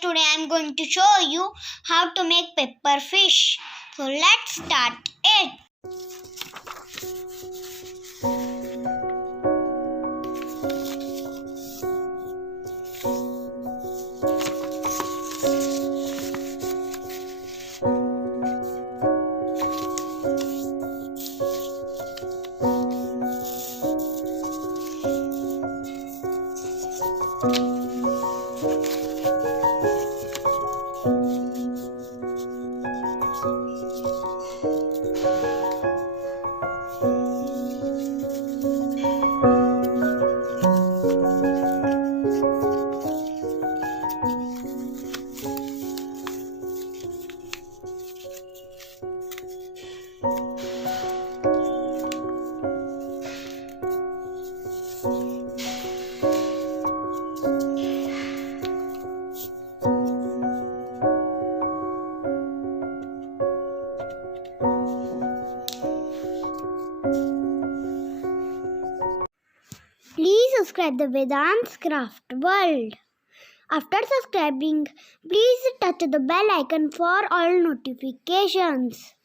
today I am going to show you how to make pepper fish. So let's start it. Please subscribe the Vedant's Craft World. After subscribing, please touch the bell icon for all notifications.